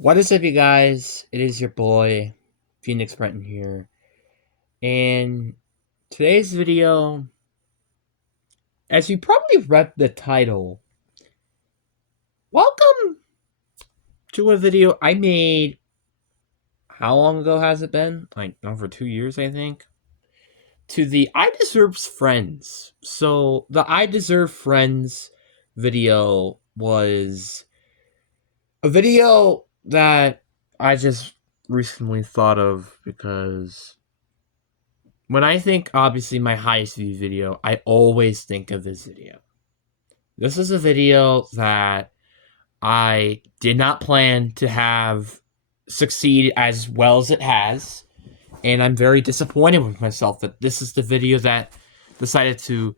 What is up, you guys? It is your boy, Phoenix Brenton here. And today's video, as you probably read the title, welcome to a video I made. How long ago has it been? Like over 2 years, I think. To the I Deserve Friends. So, the I Deserve Friends video was a video that I just recently thought of because when I think, obviously, my highest view video, I always think of this video. This is a video that I did not plan to have succeed as well as it has, and I'm very disappointed with myself that this is the video that decided to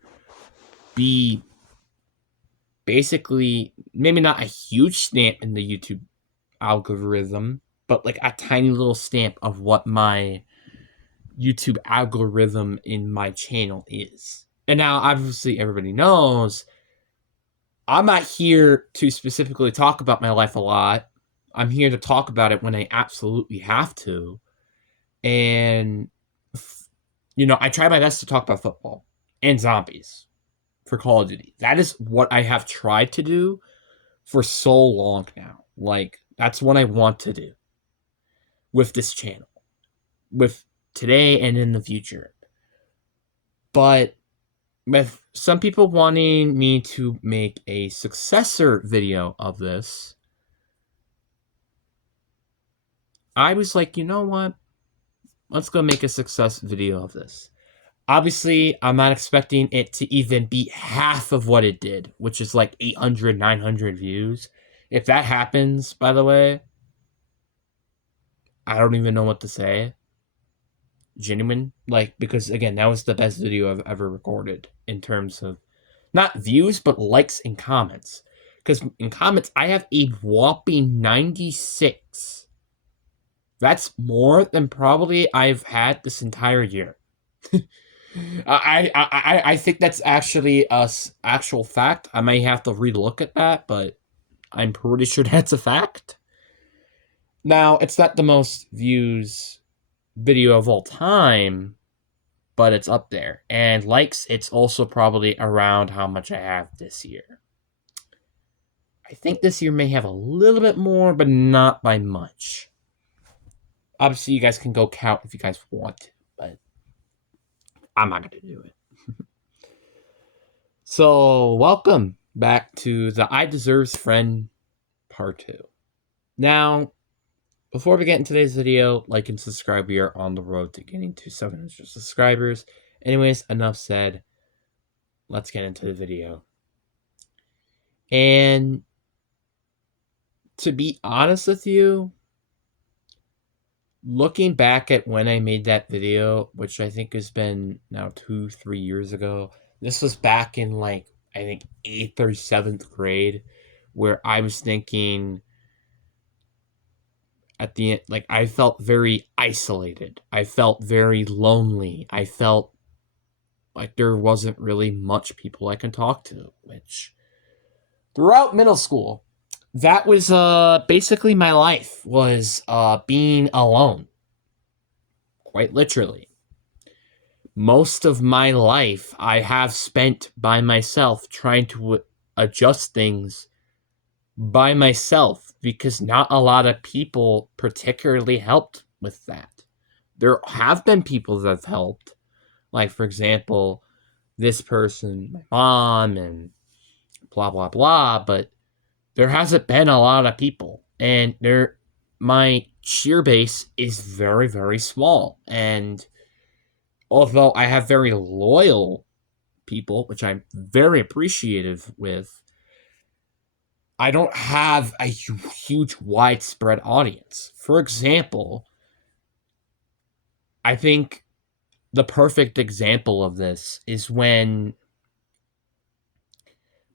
be basically maybe not a huge stamp in the YouTube algorithm, but like a tiny little stamp of what my YouTube algorithm in my channel is. And now, obviously, everybody knows I'm not here to specifically talk about my life a lot. I'm here to talk about it when I absolutely have to. And, I try my best to talk about football and zombies for Call of Duty. That is what I have tried to do for so long now. Like, that's what I want to do with this channel, with today and in the future. But with some people wanting me to make a successor video of this, I was like, you know what? Let's go make a success video of this. Obviously, I'm not expecting it to even be half of what it did, which is like 800, 900 views. If that happens, by the way, I don't even know what to say. Genuine. Like, because again, that was the best video I've ever recorded in terms of not views, but likes and comments. Because in comments, I have a whopping 96. That's more than probably I've had this entire year. I think that's actually a actual fact. I may have to relook at that, but I'm pretty sure that's a fact. Now, it's not the most views video of all time, but it's up there. And likes, it's also probably around how much I have this year. I think this year may have a little bit more, but not by much. Obviously, you guys can go count if you guys want to, but I'm not going to do it. So, welcome back to the I Deserves Friend Part 2. Now, before we get into today's video, like and subscribe. We are on the road to getting to 700 subscribers. Anyways, enough said. Let's get into the video. And to be honest with you, looking back at when I made that video, which I think has been now 2-3 years ago, this was back in like, I think 8th or 7th grade, where I was thinking at the end, like, I felt very isolated. I felt very lonely. I felt like there wasn't really much people I can talk to, which throughout middle school, that was basically my life, was being alone, quite literally. Most of my life I have spent by myself, trying to adjust things by myself, because not a lot of people particularly helped with that. There have been people that have helped, like, for example, this person, my mom, and blah blah blah, but there hasn't been a lot of people, and my cheer base is very, very small. And although I have very loyal people, which I'm very appreciative with, I don't have a huge widespread audience. For example, I think the perfect example of this is when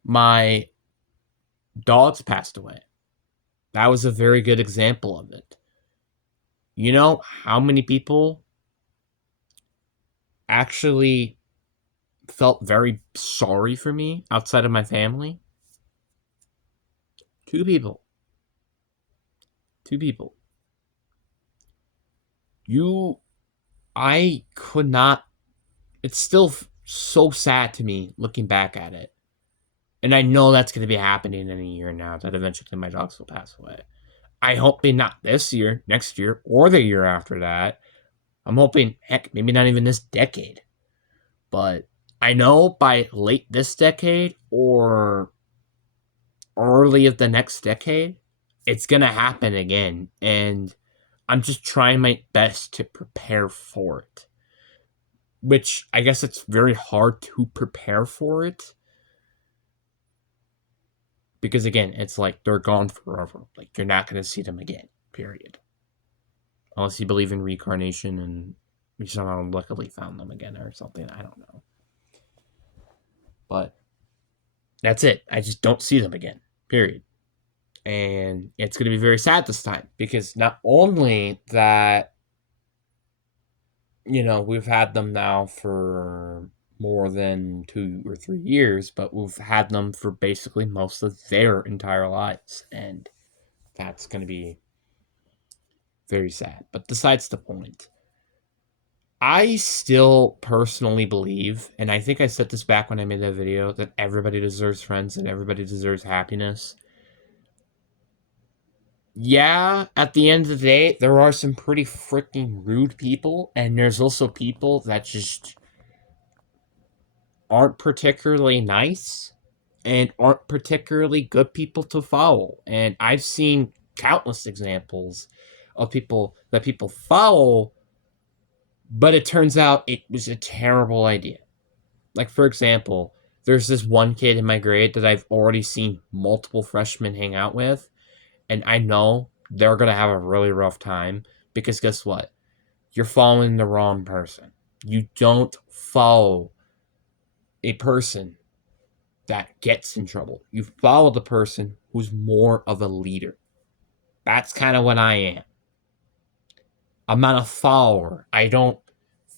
my dogs passed away. That was a very good example of it. You know how many people actually felt very sorry for me outside of my family? 2 people. Two people. I could not. It's still so sad to me looking back at it. And I know that's going to be happening in a year now that eventually my dogs will pass away. I hope not this year, next year, or the year after that. I'm hoping, heck, maybe not even this decade. But I know by late this decade or early of the next decade, it's going to happen again. And I'm just trying my best to prepare for it. Which I guess it's very hard to prepare for it. Because again, it's like they're gone forever. Like you're not going to see them again, period. Unless you believe in reincarnation and we somehow luckily found them again or something. I don't know. But that's it. I just don't see them again, period. And it's going to be very sad this time because not only that, we've had them now for more than 2 or 3 years, but we've had them for basically most of their entire lives. And that's going to be very sad. But besides the point, I still personally believe, and I think I said this back when I made that video, that everybody deserves friends and everybody deserves happiness. Yeah, at the end of the day, there are some pretty freaking rude people, and there's also people that just aren't particularly nice and aren't particularly good people to follow. And I've seen countless examples of people that people follow, but it turns out it was a terrible idea. Like, for example, there's this one kid in my grade that I've already seen multiple freshmen hang out with, and I know they're going to have a really rough time because guess what? You're following the wrong person. You don't follow a person that gets in trouble. You follow the person who's more of a leader. That's kind of what I am. I'm not a follower. I don't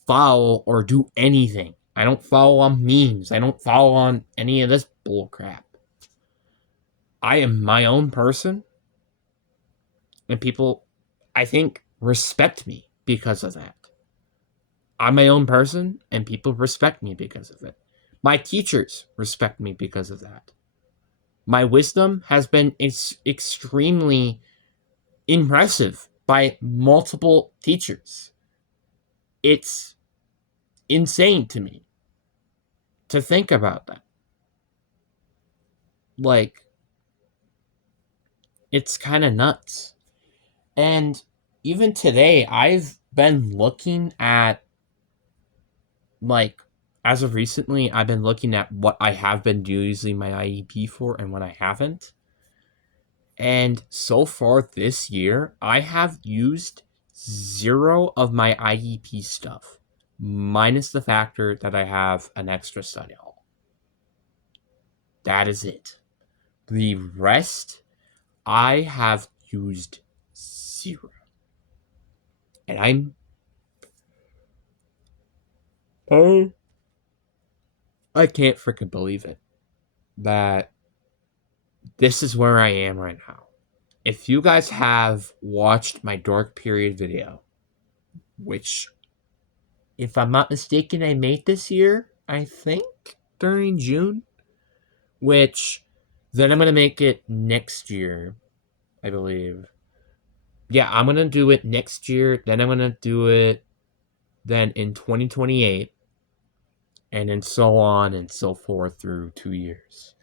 follow or do anything. I don't follow on memes. I don't follow on any of this bullcrap. I am my own person, and people, I think, respect me because of that. I'm my own person, and people respect me because of it. My teachers respect me because of that. My wisdom has been extremely impressive by multiple teachers. It's insane to me to think about that. Like, it's kind of nuts. And even today, I've been looking at, like, as of recently, I've been looking at what I have been using my IEP for and what I haven't. And so far this year, I have used 0 of my IEP stuff, minus the factor that I have an extra study hall. That is it. The rest, I have used 0. And I can't freaking believe it that this is where I am right now. If you guys have watched my dark period video, which, if I'm not mistaken, I made this year, I think, during June, which then I'm going to make it next year, I believe. Yeah, I'm going to do it next year, then I'm going to do it then in 2028, and then so on and so forth through 2 years.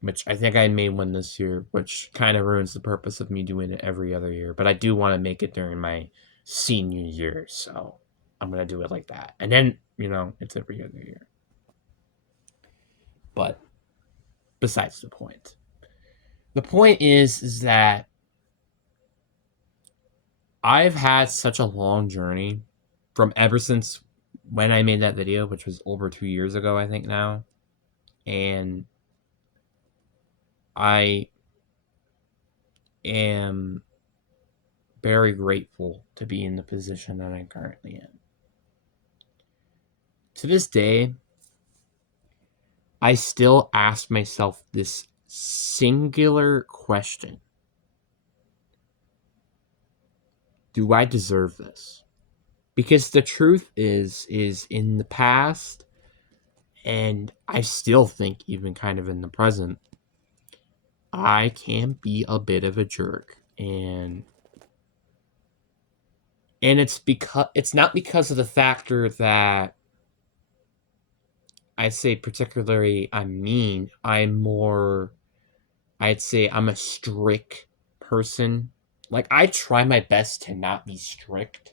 Which I think I made one this year, which kind of ruins the purpose of me doing it every other year. But I do want to make it during my senior year, so I'm going to do it like that. And then, it's every other year. But besides the point. The point is that I've had such a long journey from ever since when I made that video, which was over 2 years ago, I think now. And I am very grateful to be in the position that I'm currently in. To this day, I still ask myself this singular question. do I deserve this? Because the truth is in the past, and I still think even kind of in the present, I can be a bit of a jerk. And it's not because of the factor that I'd say particularly I'm mean. I'd say I'm a strict person. Like, I try my best to not be strict,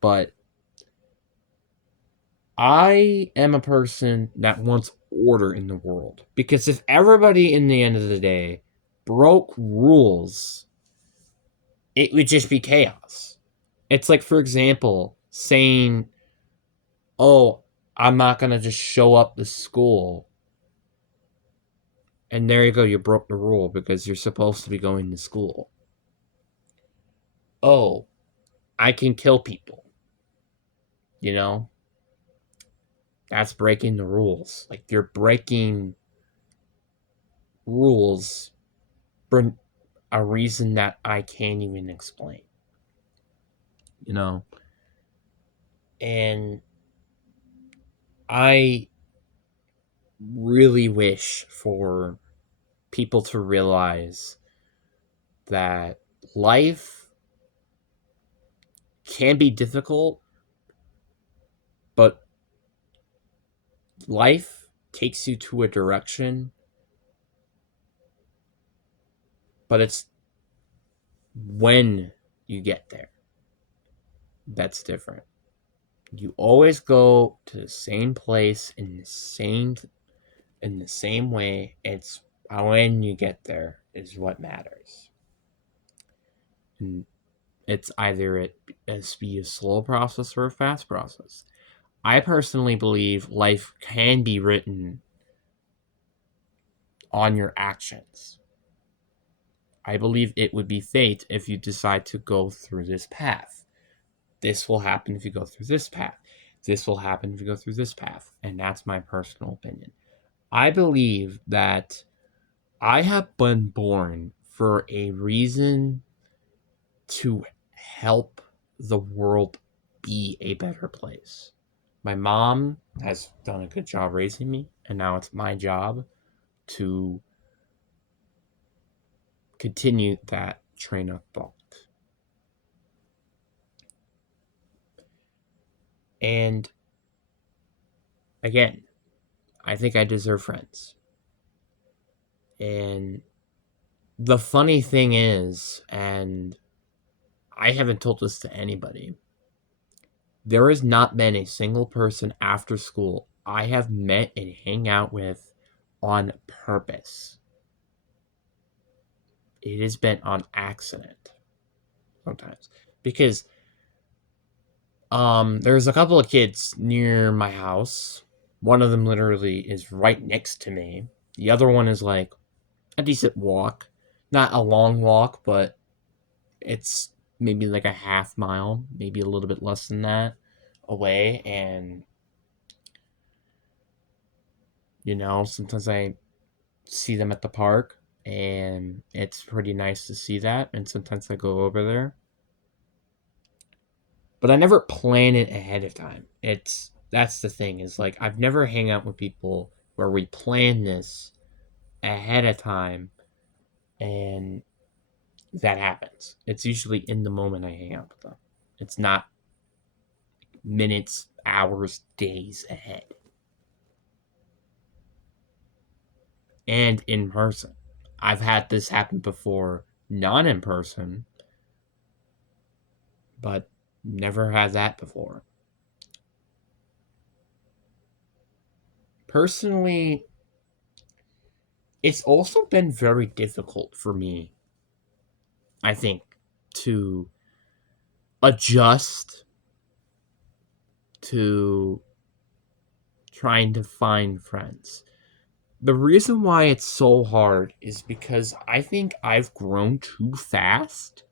but I am a person that wants order in the world. Because if everybody in the end of the day broke rules, it would just be chaos. It's like, for example, saying, oh, I'm not going to just show up to school. And there you go, you broke the rule because you're supposed to be going to school. Oh, I can kill people. You know? That's breaking the rules. Like, you're breaking rules for a reason that I can't even explain. You know? And I really wish for people to realize that life can be difficult, but life takes you to a direction, but it's when you get there that's different. You always go to the same place in the same way. It's when you get there is what matters. And it's either it be a slow process or a fast process. I personally believe life can be written on your actions. I believe it would be fate if you decide to go through this path. This will happen if you go through this path. This will happen if you go through this path. And that's my personal opinion. I believe that I have been born for a reason to help the world be a better place. My mom has done a good job raising me, and now it's my job to continue that train of thought. And again, I think I deserve friends. And the funny thing is, and I haven't told this to anybody, there has not been a single person after school I have met and hang out with on purpose. It has been on accident sometimes. Because there's a couple of kids near my house. One of them literally is right next to me. The other one is like a decent walk. Not a long walk, but it's maybe like a half mile, maybe a little bit less than that away. And, sometimes I see them at the park, and it's pretty nice to see that. And sometimes I go over there. But I never plan it ahead of time. That's the thing, is like I've never hang out with people where we plan this ahead of time and that happens. It's usually in the moment I hang out with them. It's not minutes, hours, days ahead. And in person. I've had this happen before, not in person, but never had that before. Personally, it's also been very difficult for me, I think, to adjust to trying to find friends. The reason why it's so hard is because I think I've grown too fast,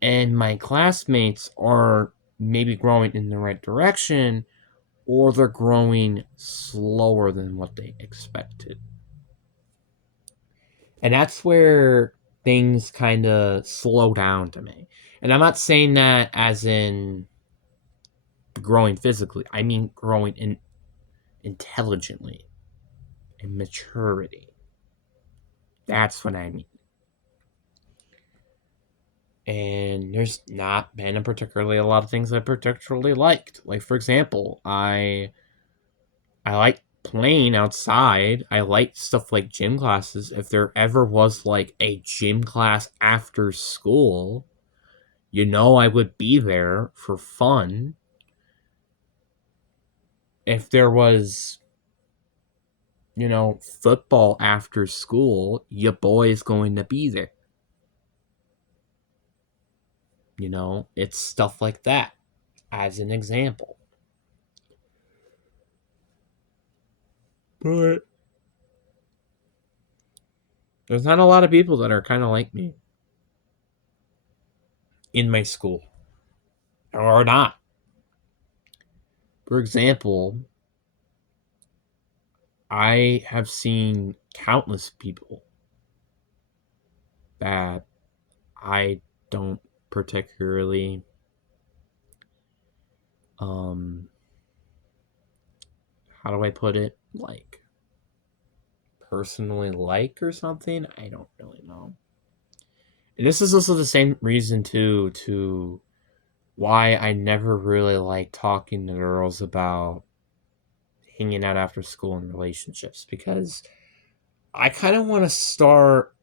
and my classmates are maybe growing in the right direction, or they're growing slower than what they expected. And that's where things kind of slow down to me. And I'm not saying that as in growing physically. I mean growing intelligently and maturity. That's what I mean. And there's not been particularly a lot of things I particularly liked. Like, for example, I like playing outside. I like stuff like gym classes. If there ever was like a gym class after school, I would be there for fun. If there was, football after school, your boy's going to be there. It's stuff like that, as an example. But there's not a lot of people that are kind of like me in my school, or not. For example, I have seen countless people that I don't particularly how do I put it? Like, personally like or something? I don't really know. And this is also the same reason too to why I never really like talking to girls about hanging out after school and relationships, because I kind of want to start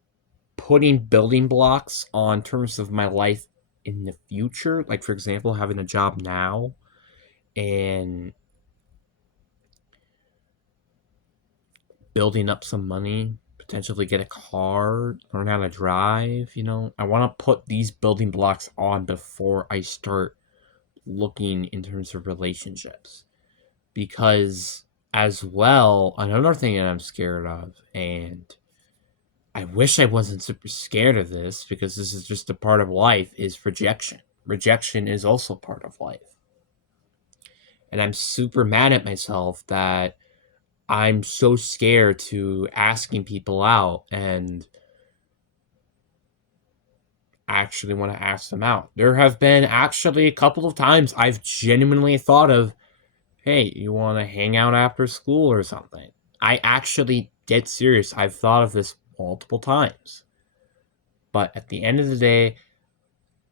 putting building blocks on terms of my life in the future. Like, for example, having a job now and building up some money, potentially get a car, learn how to drive. I want to put these building blocks on before I start looking in terms of relationships. Because, as well, another thing that I'm scared of, and I wish I wasn't super scared of this because this is just a part of life, is rejection. Rejection is also part of life. And I'm super mad at myself that I'm so scared to asking people out and actually want to ask them out. There have been actually a couple of times I've genuinely thought of, hey, you want to hang out after school or something? I actually get serious. I've thought of this multiple times. But at the end of the day,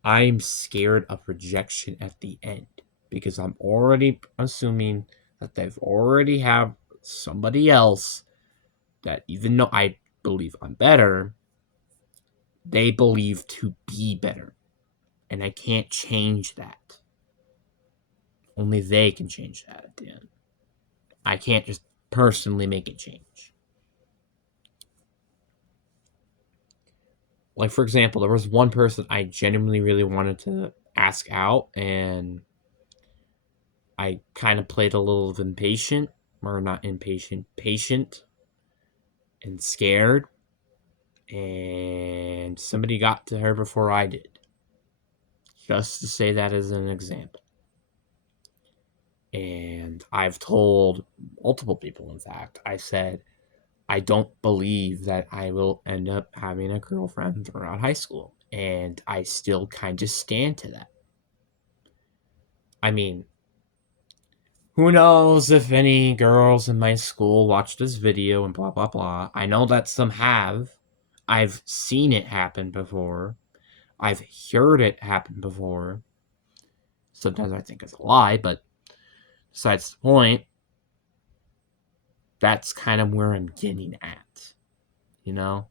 I'm scared of rejection at the end because I'm already assuming that they've already have somebody else that, even though I believe I'm better, they believe to be better. And I can't change that. Only they can change that at the end. I can't just personally make it change. Like, for example, there was one person I genuinely really wanted to ask out, and I kind of played a little of impatient, or not impatient, patient, and scared, and somebody got to her before I did. Just to say that as an example. And I've told multiple people, in fact, I said, I don't believe that I will end up having a girlfriend throughout high school. And I still kind of stand to that. I mean, who knows if any girls in my school watch this video and blah, blah, blah. I know that some have. I've seen it happen before. I've heard it happen before. Sometimes I think it's a lie, but besides the point, that's kind of where I'm getting at, you know?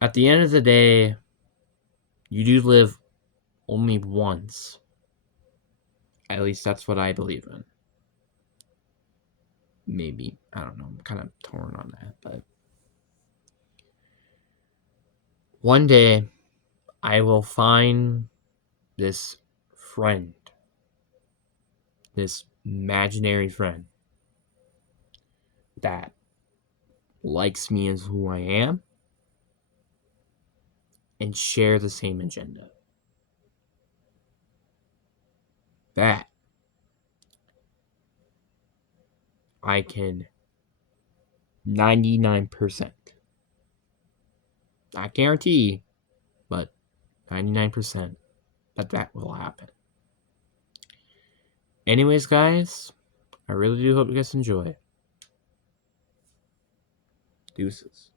At the end of the day, you do live only once. At least that's what I believe in. Maybe. I don't know. I'm kind of torn on that, but one day I will find this friend, this imaginary friend that likes me as who I am and share the same agenda. That I can 99% Not guarantee, but 99% that will happen. Anyways, guys, I really do hope you guys enjoy. Deuces.